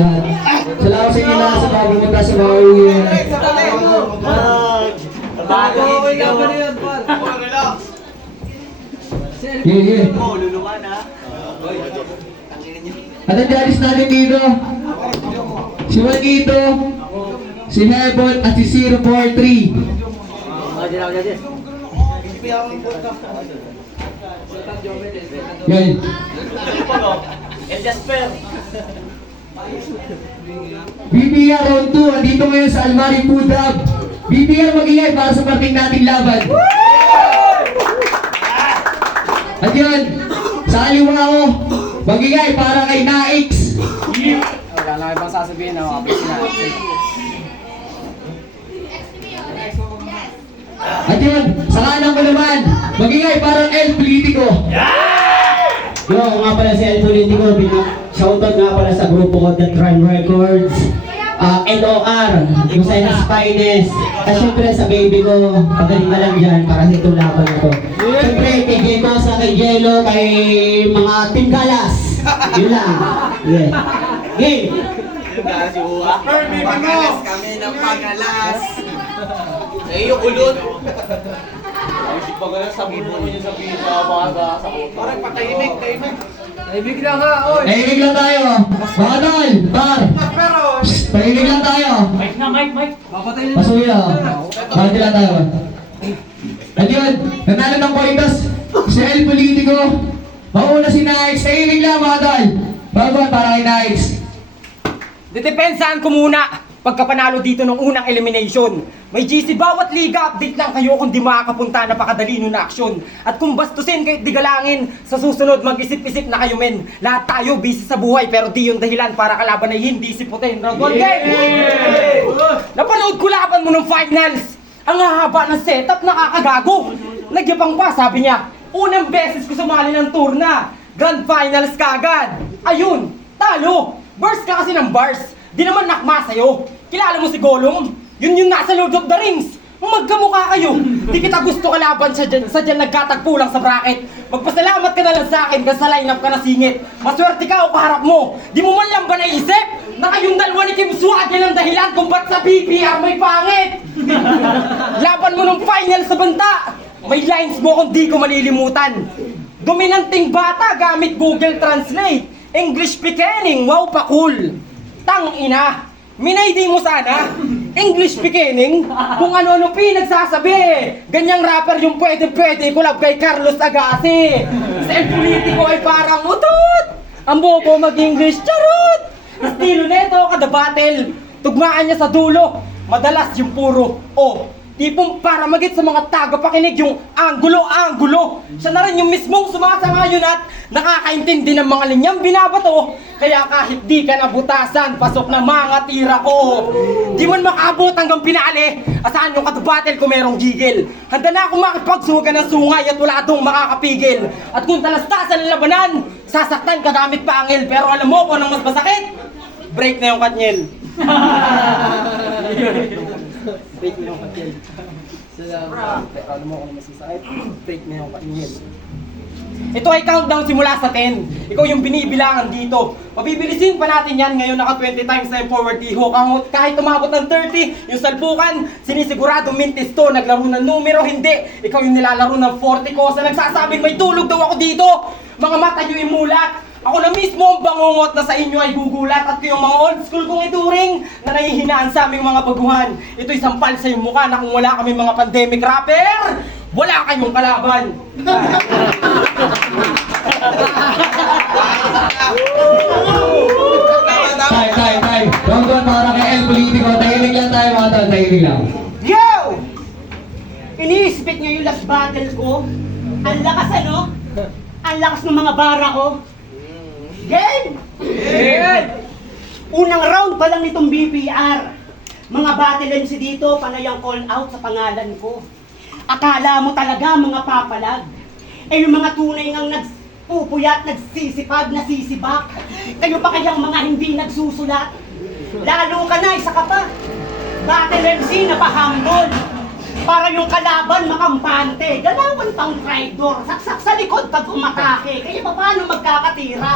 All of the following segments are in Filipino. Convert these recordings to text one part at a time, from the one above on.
Salamat sa inyo lahat sa pagpunta sa mga uwi. Yeah. At ang dialis natin dito, si Juanito, si Hebon at si 043. Yan. BBR round 2, andito ngayon sa Almari Food Hub. BBR mag-ingay para sa parting nating laban. At yun, sa aliwa ko, mag-ingay para kay Naix. Wala lang ibang sasabihin na kapit na. At yun, sa kanan ko naman, mag-ingay para El Politico. Yo, ako nga pala si El Politico, shoutout nga pala sa grupo ko, The Crime Records, NOR, yung Silas Finest, at syempre sa baby ko, pagaling ka lang dyan para sa itong laban na to. Syempre, kay Genosa, kay Jello, kay mga Team Galas, yun lang. Yeah. Game! Pagalas kami ng pagalas. Eh, yung ulot. Pagalas, sabihin mo niya sabihin na baka sa kuto. Parang patahimik, tahimik. Tahimik lang ha, oy! Tahimik lang tayo. Mga tol, par. Tahimik lang tayo. Mike! Papatay na. Pasuya. Bakit lang tayo? At yun, nanalo ng pointos si El Politico. Mauna si Naix. Tahimik lang mga tol. Babot para kay Naix. Dedepensahan ko muna pagkapanalo dito ng unang elimination. May GC bawat liga, update lang kayo kung di makakapunta, napakadali nun na aksyon. At kung bastusin kahit di galangin, sa susunod mag-isip-isip na kayo men. Lahat tayo busy sa buhay pero di yung dahilan para kalaban ay hindi siputin. Round 1 game! Napanood ko laban mo ng finals. Ang hahaba ng setup, nakakagago. Nagyapang pa, sabi niya, unang beses ko sumali ng tour na. Grand finals kagad. Ayun, talo. Bars ka kasi ng bars. Di naman nakma sa'yo. Kilala mo si Gollum? Yun yung nasa Lord of the Rings. Magkamukha kayo. Di kita gusto kalaban sa dyan nagkatagpo lang sa bracket. Magpasalamat ka na lang sa akin kasi sa lineup ka na singit. Maswerte ka o kaharap mo. Di mo man lang ba naisip na kayong dalawa ni Kim Swag yan ang dahilan kung ba't sa BPR may pangit. Laban mo ng final sa banta. May lines mo kung di ko malilimutan. Dominanting bata gamit Google Translate. English speaking, wow pa cool. Tang ina, minaydi mo sana. English speaking, kung ano-ano pinagsasabi. Ganyang rapper yung pwede collab kay Carlos Agassi. Sa El Politico ay parang utot. Ang bobo mag-English, charot. Estilo neto kada battle. Tugmaan niya sa dulo. Madalas yung puro tipong para magit sa mga tagapakinig yung anggulo. Siya na rin yung mismong sumasangayon at nakakaintindi ng mga linyang binabato. Kaya kahit di ka nabutasan, pasok na mga tira ko. Di man makaabot hanggang pinali, asahan yung katabatel kung merong gigil. Handa na akong makipagsuga ng sungay at wala dong makakapigil. At kung talastasan ng labanan, sasaktan ka gamit pangil. Pero alam mo kung anong mas masakit? Break na yung katnyel. Break na yung katnyel. Salamat. Pero alam mo kung masasakit? Break na yung katnyel. Ito ay countdown simula sa 10. Ikaw yung binibilangan dito. Mabibilisin pa natin yan. Ngayon naka 20 times na yung forward ihok. Kahit umabot ng 30, yung salpukan, sinisigurado mintis to. Naglaro ng numero, hindi. Ikaw yung nilalaro ng 40 ko. Sa nagsasabing may tulog daw ako dito. Mga mata nyo imulat. Ako na mismo ang bangungot na sa inyo ay gugulat. At yung mga old school kong ituring na nahihinaan sa aming mga baguhan. Ito'y sampal sa iyong mukha na kung wala kami mga pandemic rapper, wala kayong kalaban. Tay. Round 1 para kay El Politico. Tahimik lang tayo mga tol. Tahimik lang. Yo! Iniisipit niyo yung last battle ko? Ang lakas ano? Ang lakas ng mga bara ko? Game! Unang round pa lang nitong BPR. Mga battle MC dito, panay ang call out sa pangalan ko. Akala mo talaga mga papalag. Eh yung mga tunay ngang nagpupuyat, nagsisipag, nasisibak. Kayo pa kayang mga hindi nagsusulat. Lalo ka na, isa ka pa. Battle MC na pahambol. Para yung kalaban makampante. Galawan pang traitor. Saksak sa likod pag umatake. Kaya paano magkakatira?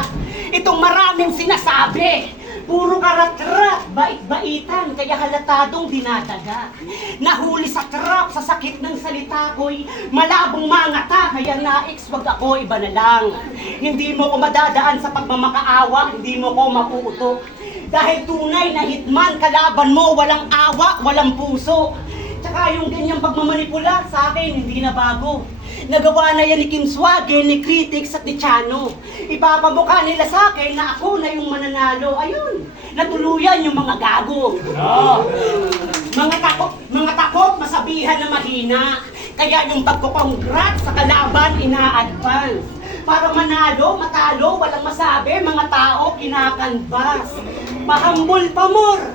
Itong maraming sinasabi. Puro karat-rat, bait-baitan, kaya halatadong dinadaga. Nahuli sa trap, sa sakit ng salita ko'y malabong mangata, kaya naiks wag ako iba na lang. Hindi mo ko madadaan sa pagmamakaawa, hindi mo ko mapuutok. Dahil tunay na hitman, kalaban mo, walang awa, walang puso. Tsaka yung ganyang pagmamanipula sa akin, hindi na bago. Nagawa na yan ni Kim Swage, ni Critics at ni Chano. Ipapamukha nila sa akin na ako na yung mananalo. Ayun, natuluyan yung mga gago. Mga takot masabihan na mahina. Kaya yung pagkukongrat sa kalaban ina-advance. Para manalo, matalo, walang masabi, mga tao kinakanbas. Pahambol pa more.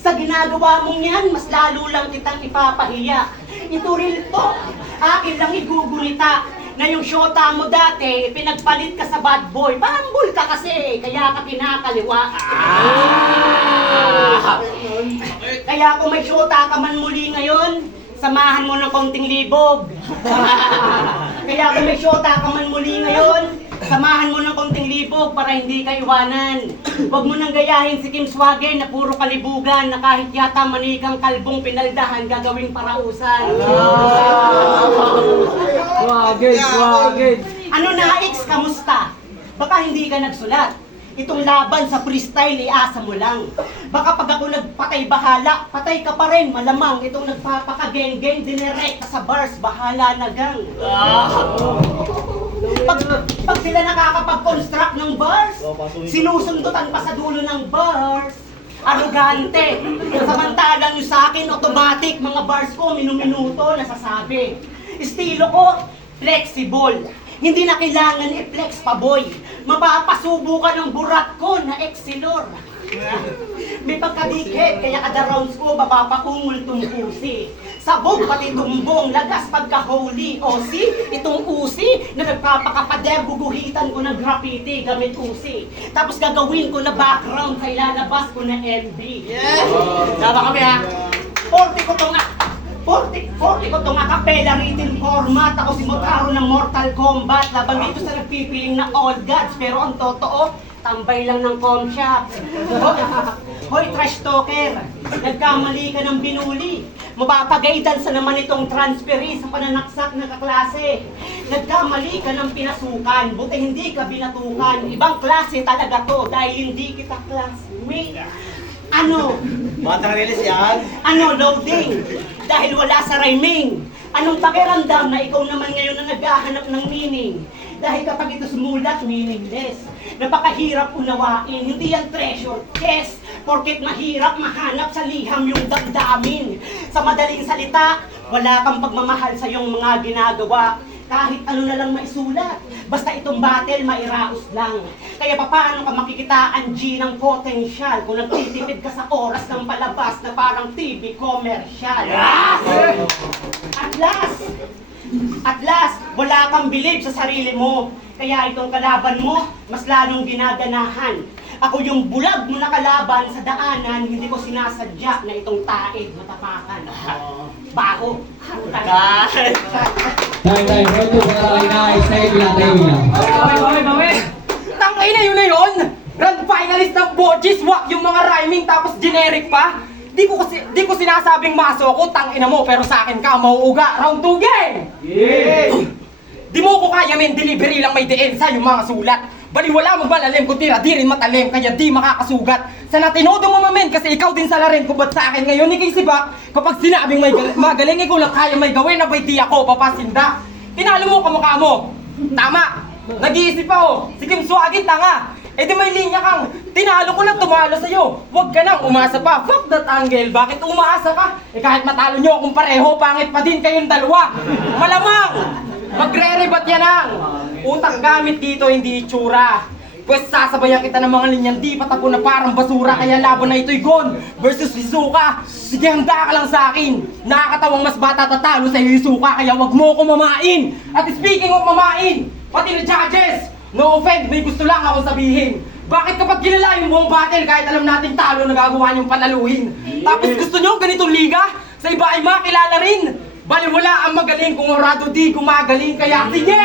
Sa ginagawa mong yan, mas lalo lang kitang ipapahiya. Ito real to, akin lang igugunita na yung syota mo dati, pinagpalit ka sa bad boy. Pahambol ka kasi, kaya ka kinakaliwa. Kaya kung may syota ka man muli ngayon, samahan mo ng konting libog. Kaya kung may syota ka man muli ngayon, samahan mo ng konting libog para hindi ka iwanan. Huwag mo nang gayahin si Kim Swage na puro kalibugan na kahit yata manikang kalbong pinaldahan gagawing parausan. Ano na, X, kamusta? Baka hindi ka nagsulat. Itong laban sa freestyle, iasa mo lang. Baka pag ako nagpatay bahala, patay ka pa rin, malamang. Itong nagpapakageng-geng, dinirect ka sa bars, bahala na gang. Pag sila nakakapag-construct ng bars, sinusundutan pa sa dulo ng bars. Arrogante. Samantalang yung sa akin, automatic, mga bars ko, minuminuto, nasasabi. Estilo ko, flexible. Hindi na kailangan i-flex pa, boy. Mapapasubo ka ng burat ko na exilor. May pagkadikit, kaya kada rounds ko, mapapakungul tumpusi. Sabog pati tumbong, lagas pagka-holy. O si, itong usi na nagpapakapader, guguhitan ko ng graffiti gamit usi. Tapos gagawin ko na background sa ilalabas ko na MB. Sama kami ha. 40 ko itong acapella written format. Ako si Motaro ng Mortal Kombat. Laban dito sa nagpipiling na old gods. Pero ang totoo, tambay lang ng comshop. Hoy, trash talker. Nagkamali ka ng binuli. Mapapagaydan sa naman itong transferi sa pananaksak na kaklase. Nagkamali ka ng pinasukan. Buti hindi ka binatukan. Ibang klase talaga to dahil hindi kita classmate. Ano? Batang release yan. Ano, loading? Dahil wala sa rhyming. Anong pakiramdam na ikaw naman ngayon na naghahanap ng meaning? Dahil kapag ito sumulat, meaningless. Napakahirap unawain, hindi yan treasure chest. Porket mahirap mahanap sa liham yung damdamin. Sa madaling salita, wala kang pagmamahal sa iyong mga ginagawa. Kahit ano na lang maisulat, basta itong battle mairaos lang. Kaya paano ka makikitaan G ng potensyal kung nagtitipid ka sa oras ng palabas na parang TV commercial? At last, wala kang believe sa sarili mo. Kaya itong kalaban mo, mas lalong ginaganahan. Ako yung bulag mo na kalaban sa daanan, hindi ko sinasadya na itong taig matapakan. Baho. Tayo, round 2, para kayo na, stay lang. Tangay na yun na yun! Grand finalist ng Bochis, wak yung mga rhyming tapos generic pa! Di ko sinasabing maso ako, tangina mo, pero sa akin ka mauuga. Round 2 game! Di mo ko kaya men, delivery lang may deensa yung mga sulat. Baliwala magmalalim kung tira di rin matalim, kaya di makakasugat. Sana tinodo mo mamen, kasi ikaw din sala rin kung ba't sa akin ngayon ikisibak. Kapag sinabing may magaling, ikaw lang kaya may gawin, abay di ako papasinda. Tinalo mo kamukha mo. Tama! Nag-iisip ako, si Kim Swage tanga. Eh di may linya kang, tinalo ko na tumalo sa'yo. Huwag ka nang umasa pa. Fuck that angle, bakit umaasa ka? Eh kahit matalo nyo akong pareho, pangit pa din kayong dalawa. Malamang! Magre-rebat yan ang utak gamit dito, hindi itsura. Pwes sasabayan kita ng mga linyang di patapon na parang basura. Kaya laban na ito'y Gon versus Hisoka. Sige, handa ka lang sa akin. Nakakatawang mas bata tatalo sa Hisoka, kaya wag mo ko mamain. At speaking of mamain, pati na judges, no offense, may gusto lang akong sabihin. Bakit kapag ginala yung buong battle, kahit alam natin talo, nagagawa niyong panaluhin? Tapos gusto niyo ganitong liga? Sa iba ay makilala rin. Baliwala ang magaling kung orado di gumagaling. Kaya sige,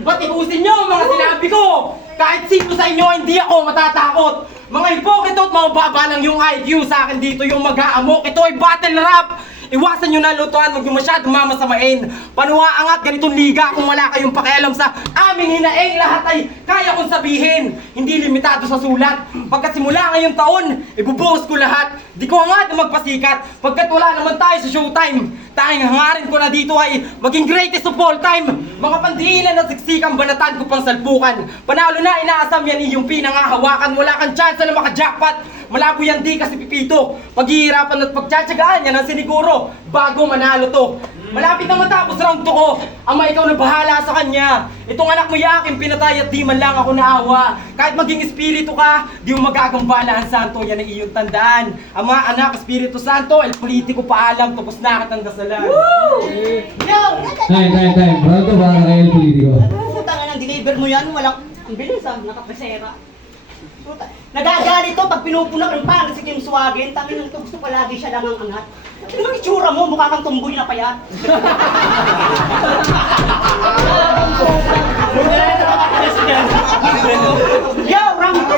patiusin niyo ang mga sinabi ko. Kahit sino sa inyo, hindi ako matatakot. Mga hipokrito at mababa lang yung IQ sa akin dito yung mag-aamok. Ito ay battle rap. Iwasan nyo na lutuan, huwag nyo masyadong mamasamain. Panuwaangat ganitong liga kung wala kayong pakialam sa aming hinaing. Lahat ay kaya kong sabihin. Hindi limitado sa sulat. Pagkat simula ngayong taon, ibubuhos ko lahat. Di ko hangad na magpasikat. Pagkat wala naman tayo sa showtime. Tanging hangarin ko na dito ay maging greatest of all time. Mga pandiilan at siksikan, banatan ko pang salpukan. Panalo na, inaasam yan iyong pinangahawakan. Wala kang chance na makajackpot. Malabo yan di kasi pipito. Paghihirapan at pagtsatsagaan yan ang siniguro bago manalo to. Malapit na matapos round 2 ko. Ama, ikaw na bahala sa kanya. Itong anak mo yakin pinatay at di man lang ako naawa. Kahit maging espiritu ka, di mo magagambala ang santo. Yan ang iyong tandaan. Ama, anak, Espiritu Santo, el politiko paalam, tapos na kitang dasalan. Yo! Time. Round 2 para kay El Politico. Puta nga ng deliver mo yan, walang... Ang bilis ah, nakapresera. Puta, nagagalit to pag pinupunak ng pangit si Kim Swagin, tangin ng gusto palagi siya lang ang angat. Ano bang itsura mo? Mukha kang tumboy na payat. Yo, Rambo,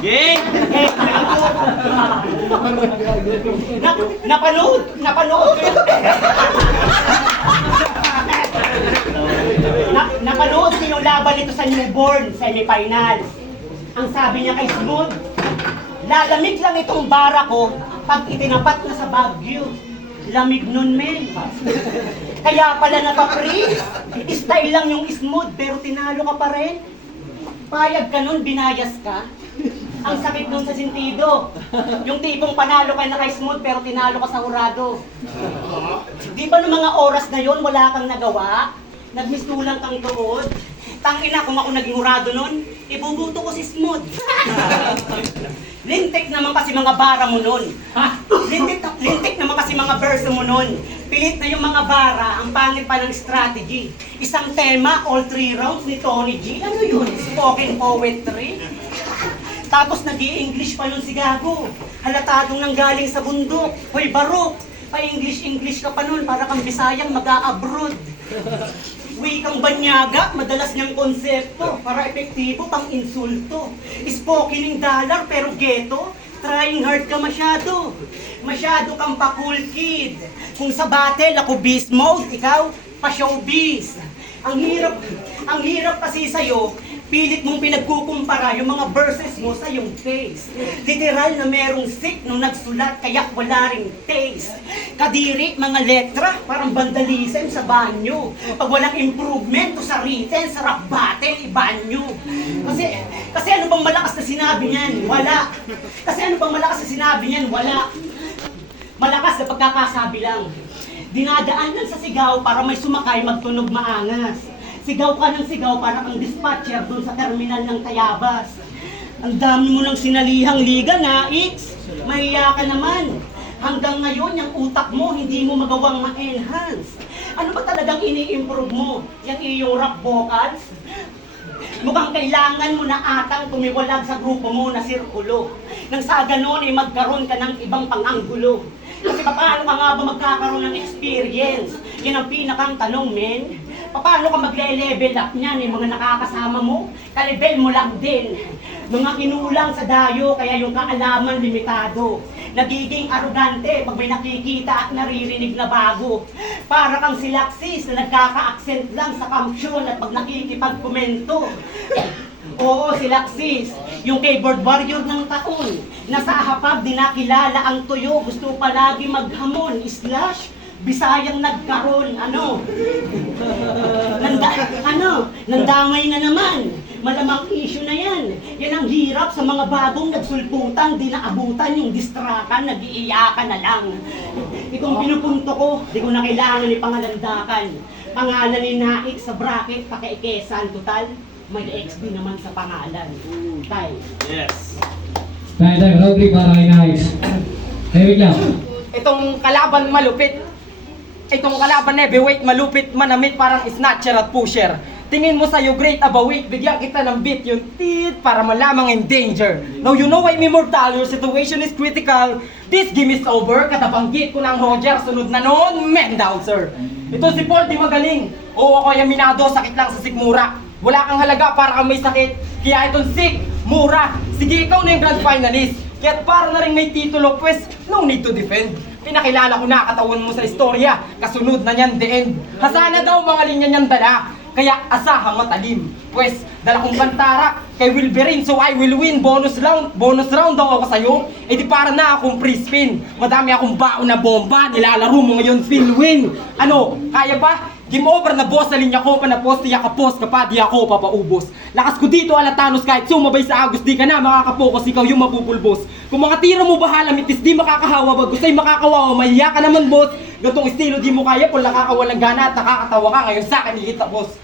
Gang! Napanood. Napanood ko yung laban nito sa newborn, semifinal. Ang sabi niya kay Smooth, lalamig lang itong bara ko pag itinapat na sa Baguio. Lamig nun, men. Kaya pala napa-freeze. Style lang yung Smooth, pero tinalo ka pa rin. Payag ka nun, binayas ka. Ang sakit nun sa sentido. Yung tipong panalo ka na kay Smooth, pero tinalo ka sa hurado. Di ba ng mga oras na yon wala kang nagawa? Nagmistulang kang tuod? Tangina, kung ako naging hurado nun, ibubuto ko si Smooth. Lintik naman kasi mga bara mo nun. Lintik naman kasi mga verso mo nun. Pilit na yung mga bara, ang pangit pa ng strategy. Isang tema, all 3 rounds ni Tony G. Ano yun? Spoken poetry? Tapos nag-i-English pa nun si Gago. Halatadong nanggaling sa bundok. Hoy, barok! Pa-English ka pa nun para kang Bisayang mag-a-abroad. Wikang banyaga, madalas niyang konsepto para epektibo pang insulto. Spoken ng dollar pero ghetto, trying hard ka masyado. Masyado kang pa-cool kid. Kung sa battle ako beast mode, ikaw pa-showbiz. Ang hirap kasi sa'yo, pilit mong pinagkukumpara yung mga verses mo sa yung face. Literal na merong sick nung nagsulat kaya wala ring taste. Kadiri, mga letra, parang vandalism sa banyo. Pag walang improvement to sa written, sa rap battle, ibanyo. Kasi ano bang malakas na sinabi niyan? Wala. Kasi ano bang malakas na sinabi niyan? Wala. Malakas na pagkakasabi lang. Dinadaan lang sa sigaw para may sumakay magtunog maangas. Sigaw ka ng sigaw para kang dispatcher doon sa terminal ng Tayabas. Ang dami mo ng sinalihang liga na, X. Mahiya ka naman. Hanggang ngayon, yung utak mo, hindi mo magawang ma-enhance. Ano ba talagang ini-improve mo? Yung iyong rap vocals? Mukhang kailangan mo na atang tumiwalag sa grupo mo na sirkulo. Nang sa ganon ay magkaroon ka ng ibang pang-anggulo. Kasi paano ka nga ba magkakaroon ng experience? Yan ang pinakang tanong, men. Paano ka magle-level up niyan? Yung mga nakakasama mo, ka-level mo lang din. Mga kinulang sa dayo, kaya yung kaalaman limitado. Nagiging arugante pag may nakikita at naririnig na bago. Para kang si Laxis na nagkaka-accent lang sa caption at pag nakikipag-komento. Oo, si Laxis, yung keyboard warrior ng taon. Nasa hapag, di nakilala ang tuyo, gusto palagi maghamon, slash, Bisayang nagkaroon, nandamay na naman. Malamang issue na yan. Yan ang hirap sa mga bagong nagsulputan, di naabutan yung distrakan, nag-iiyakan na lang. Itong pinupunto ko, di ko na kailangan ipangalandakan. Pangalan ni Naik sa bracket, pakaikesan, total, may XB naman sa pangalan. Tay. Yes. Time. Round 3 para kay Nice. Wait lang. Itong kalaban malupit. Itong kalaban heavyweight, malupit, manamit, parang snatcher at pusher. Tingin mo sa'yo great abawait, bigyan kita ng beat yung tit para malamang in danger. Now you know I'm immortal, your situation is critical. This game is over, katabanggit ko ng Roger, sunod na noon, man down sir. Ito si Paul, di magaling. Oo, ako yaminado, sakit lang sa sikmura. Wala kang halaga para kang may sakit, kaya itong sick, Mura! Sige, ikaw na yung grand finalist. Kaya't para na rin may titulo, pues, no need to defend. Pinakilala ko na katawan mo sa istorya. Kasunod na niyan, the end. Hasana daw mga linya niyan dala. Kaya asahang matalim. Pues, dala kong kantara kay Wilberin, so I will win. Bonus round daw ako sa'yo. Eh di para na akong free spin. Madami akong baon na bomba. Nilalaro mo ngayon, spin win. Ano, kaya ba? Game over na boss sa linya ko, panapos, tiyak ka post, kapag di ako papaubos. Lakas ko dito, alatanos, kahit sumabay sa agos, di ka na makakapokus, ikaw yung mapupulbos. Kung mga tira mo bahala, mitis, di makakahawa, bagus ay makakawawa, mahiya ka naman boss. Gantong estilo di mo kaya, kung nakakawalang gana at nakakatawa ka, ngayon sa akin higit tapos.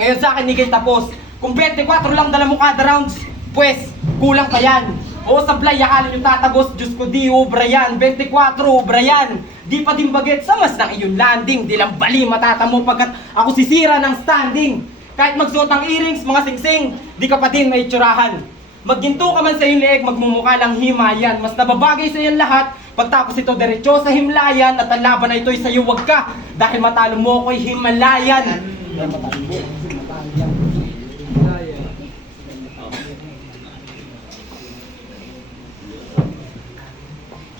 Ngayon sa akin higit tapos. Kung 24 lang dala mo kada rounds, pues, kulang pa yan. O sablay, akala nyo tatagos, Diyos ko di obra yan. 24, obra yan. Di pa din baget sa mas ng iyong landing. Di lang bali matatamo pagkat ako sisira ng standing. Kahit magsuot ng earrings, mga singsing, di ka pa din may tsurahan. Magginto ka man sa iyong leeg, magmumukha lang himayan. Mas nababagay sa iyong lahat, pagtapos ito diretso sa himlayan. At ang laban na ito'y sa'yo wag ka, dahil matalo mo ako'y Himalayan.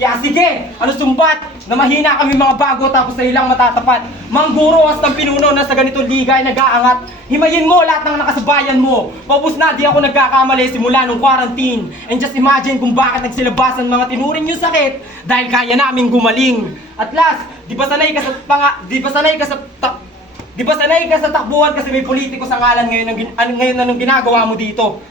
Kaya sige, ano sumbat na mahina kami mga bago tapos sa ilang matatapat. Mangguro hastang pinuno na sa ganitong liga ay nag-aangat. Himayin mo lahat ng nakasabayan mo. Paubos na, di ako nagkakamali simula nung quarantine. And just imagine kung bakit nagsilabasan mga tinuring yung sakit dahil kaya namin gumaling. At last, di ba sanay ka sa takbuhan kasi may politiko sa ngalan ngayon anong ginagawa mo dito?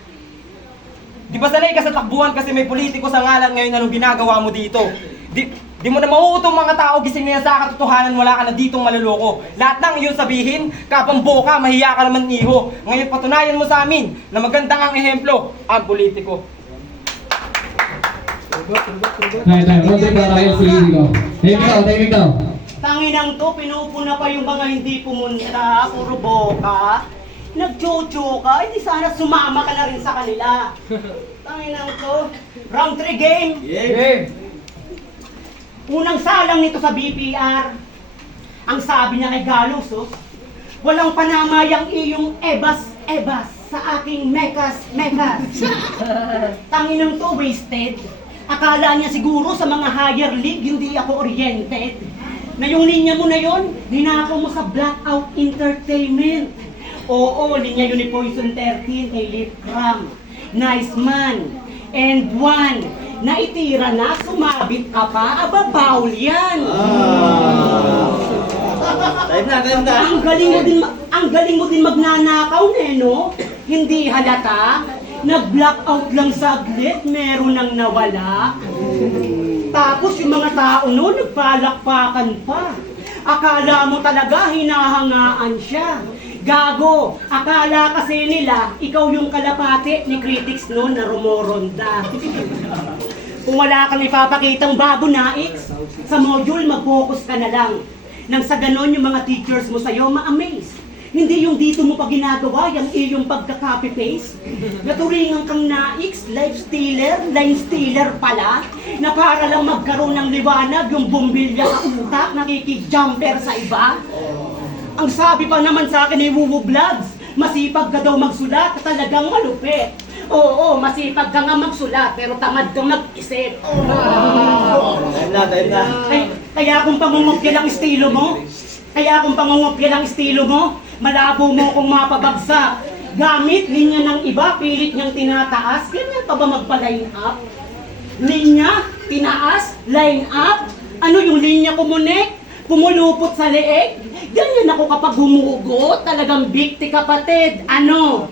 Di ba sanay ka sa takbuhan kasi may politiko sa ngalan ngayon anong ginagawa mo dito? Di mo na mauutong mga tao, gising na yan sa katotohanan, wala ka na ditong maluloko. Lahat ng iyong sabihin, kapambo ka, mahiya ka naman iho. Ngayon patunayan mo sa amin na magandang ang ehemplo, ang politiko. Konti para kayo politiko. Tahimik daw. Tanginang to, pinupuna pa yung mga hindi pumunta, puro boka. Nag-chocho ka, hindi sana sumama ka na rin sa kanila. Tanginang to, round 3 game. Unang salang nito sa BPR. Ang sabi niya kay Galos, oh, walang panamayang iyong ebas sa aking mekas. Tanginang to, wasted. Akala niya siguro sa mga higher league, hindi ako oriented. Na yung linya mo na yon, ninakaw mo sa Blackout Entertainment. Oo, linya yun ni Poison 13 kay Lip Cram. Nice man. And one, naitira na, sumabit ka pa, aba, foul yan. Time na. Ang galing mo din magnanakaw, no? Hindi halata. Nag-blackout lang saglit, meron nang nawala. Tapos yung mga tao no, nagpalakpakan pa. Akala mo talaga hinahangaan siya. Gago, akala kasi nila, ikaw yung kalapate ni critics noon na rumoronda. Kung wala kang ipapakitang bago na sa module, mag-focus ka na lang. Nang sa ganon yung mga teachers mo sa'yo, ma-amaze. Hindi yung dito mo pa ginagawa, yung iyong pagka-copy-paste. Naturingan kang naix, life stealer, line stealer pala, na para lang magkaroon ng liwanag, yung bumbilya sa utak, nakikijumper sa iba. Ang sabi pa naman sa akin ni Wuwu Vlogs, masipag ka daw magsulat, talagang malupit. Oo, masipag ka nga magsulat, pero tamad ka mag-isip. Time na. Kaya kung pangungopya lang estilo mo, malabo mo kung mapabagsak. Gamit linya ng iba, pilit niyang tinataas, ganyan pa ba magpa-line up? Linya, tinaas, line up? Ano yung linya kumunik? Pumulupot sa leeg? Ganyan ako kapag humugot, talagang bikti kapatid. Ano?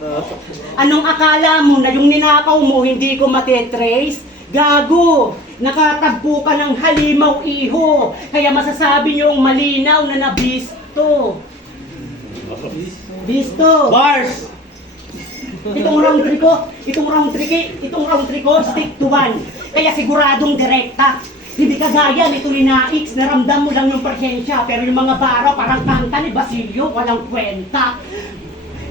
Anong akala mo na yung ninakaw mo hindi ko matetrace? Gago! Nakatagpo ka ng halimaw iho, kaya masasabi niyong malinaw na nabisto. Bisto! Bars! Itong round 3 ko, stick to one. Kaya siguradong direkta. Hindi kagaya nito ni Naix, naramdam mo lang yung presensya, pero yung mga baro parang kanta ni Basilio, walang kwenta.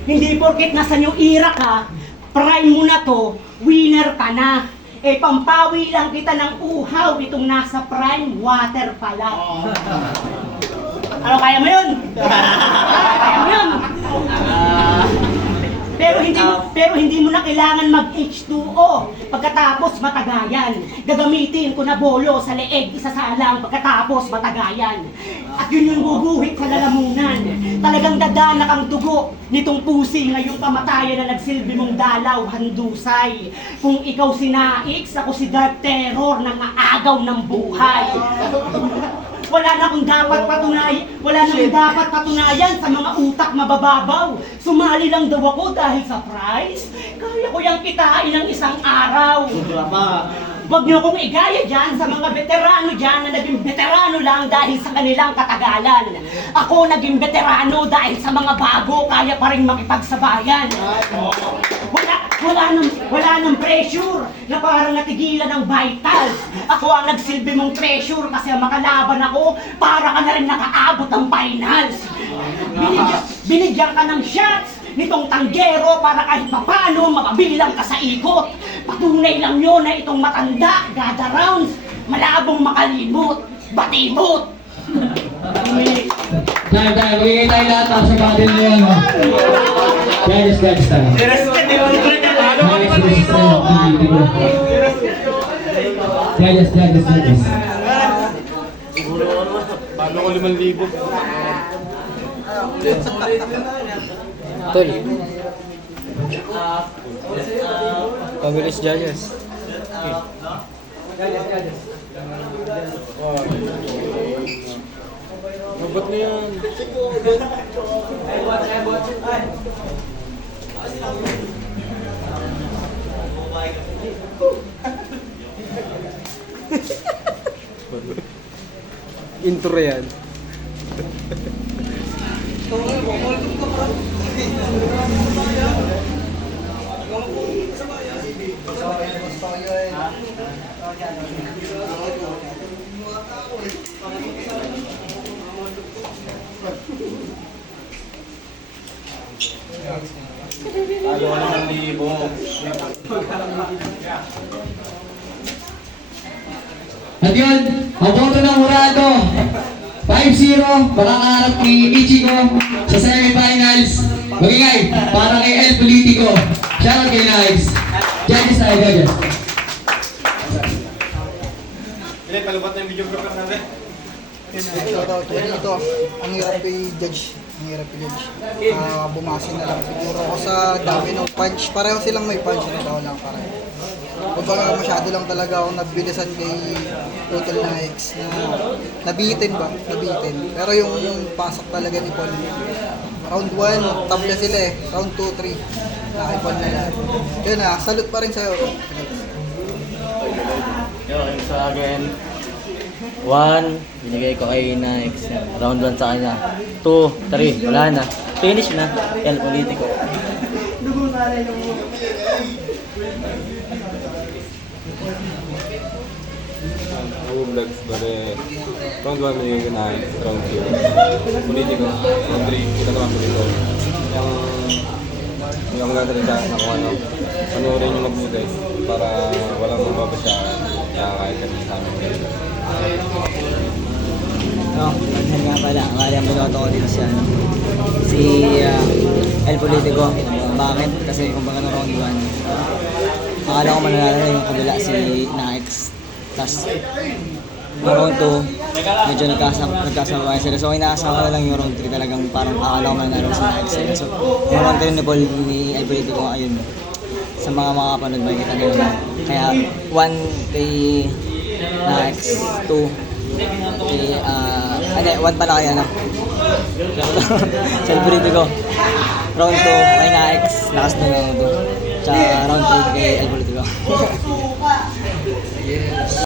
Hindi porket nasa yung ira ka, prime mo na to, winner ka na. Eh, pampawi lang kita ng uhaw, itong nasa prime, water pala. Ano, kaya mo yun? Kaya mo yun? Pero hindi mo na kailangan mag-H2O. Pagkatapos matagayan. Gagamitin ko na bolo sa leeg, isasalang pagkatapos matagayan. At yun yung guguhit sa lalamunan. Talagang dadanak ang dugo nitong pusi ngayong kamatayan na nagsilbi mong dalaw, handusay. Kung ikaw si Naix, ako si Dark Terror ng aagaw ng buhay. Wala na akong dapat patunayan sa mga utak mabababaw. Sumali lang daw ako dahil sa prize. Kaya ko yung kitain ng isang araw. Huwag niyo akong igaya dyan sa mga veterano dyan na naging veterano lang dahil sa kanilang katagalan. Ako naging veterano dahil sa mga bago, kaya pa rin makipagsabayan. Wala nang pressure na parang natigilan ng vitals. Ako ang nagsilbi mong treasure kasi ang makalaban ako, para ka na rin nakaabot ng finals. Binigyan ka ng shots nitong tanggero para kahit papano mapabilang ka sa ikot. Patunay lang yun na itong matanda, gada rounds, malabong makalimot, batibot. Tayo, magiging tayo lahat sa battle na yan. Judges, judges tayo. Judges. Paano ko 5,000? Tol. Pabilis judges. Ba't na yan? Intro yan. Paano ko 5,000? At yun, ang boto ng Jurado, 5-0, makakaharap ni Ichigo sa semifinals. Magingay, para kay El Politico. Shoutout kay Nice. Judges tayo, judges. Pilay, palubat na yung video program natin. Ito, ang hirap i-judge. Bumasin na lang siguro ako sa dami ng punch. Pareho silang may punch na daw lang pareho. Kumbaga masyado lang talaga ako nabilisan kay Total Nikes na nabitin. Pero yung pasok talaga ni Paul, round 1, tabla sila eh. Round 2, 3, nakipon na lahat. Yun salute pa rin sa'yo. Yung sa akin, 1, binigay ko kay Nikes. Round 1 sa kanya. 2, 3, wala na. Finish na. El Politico. Ako vlogs, bale, round 1 may yung kinahin, round 2. Politiko, round 3, kita naman politiko. Yung magandang na kung ano, panoorin yung mabuti para walang mababasyakan. Kaya kahit kami sa amin. Yan nga pala, ang binoto ko dito si El Politico. Bakit? Kasi kumbaga na round 1, akala ko mananalo na yung kabila si Nikes. Tapos round 2, medyo nagkasama sila. So inaasahan ko na lang yung round 3 talagang parang akala ko mananalo si Nikes. So yung round 3 ni Paul ni El Politico, ayun, sa mga makapanood makikita nyo naman. Kaya 1 kay Nikes, 2 kay 1 pala kaya na sa El Politico. Round 2 kay Nikes, lakas na round 2. Tsaka round 3 kay El Politico.